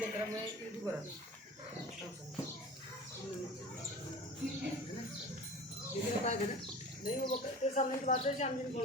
बकरा मैं यूट्यूब करा नहीं वो बकरा तेरे सामने की बात है, श्याम जी ने